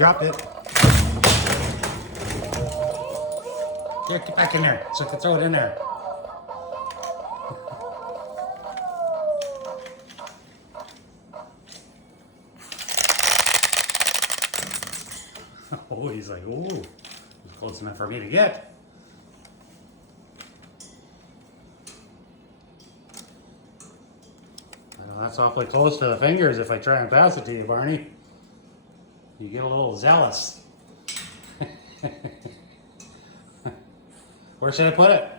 dropped it. Here, get back in there so I can throw it in there. Oh, he's like, ooh, close enough for me to get. Well, that's awfully close to the fingers if I try and pass it to you, Barney. You get a little zealous. Where should I put it?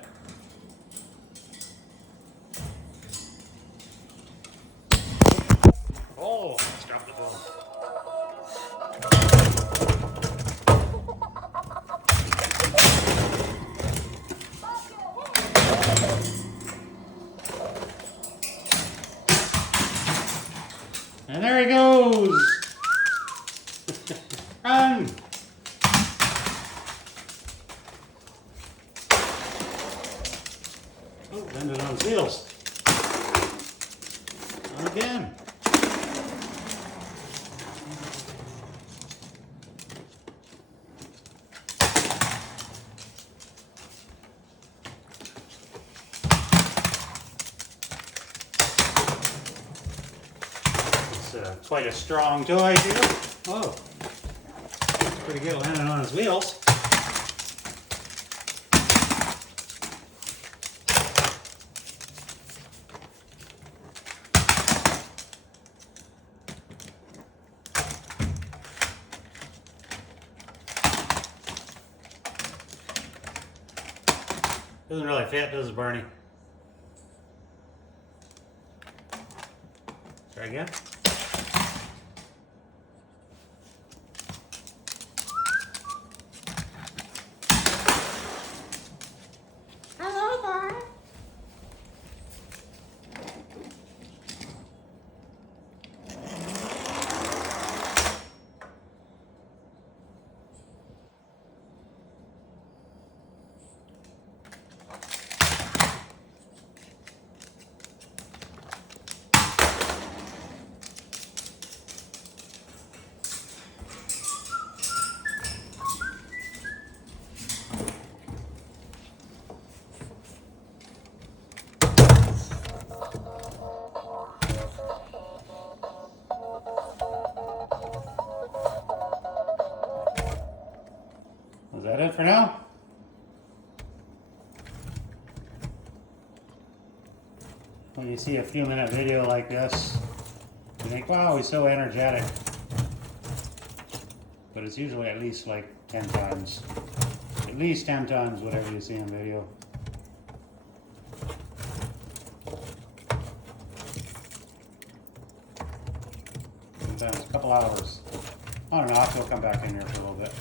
Oh, let's drop the ball. And there he goes! Run! Oh, landed on his wheels. Again. It's quite a strong toy too. Oh, it's pretty good landing on his wheels. Doesn't really fit, does it, Barney? Try again. Hello, Barney. Is that it for now? When you see a few minute video like this, you think, wow, he's so energetic. But it's usually at least like 10 times. At least 10 times whatever you see in video. Sometimes a couple hours. On and off, he'll come back in here for a little bit.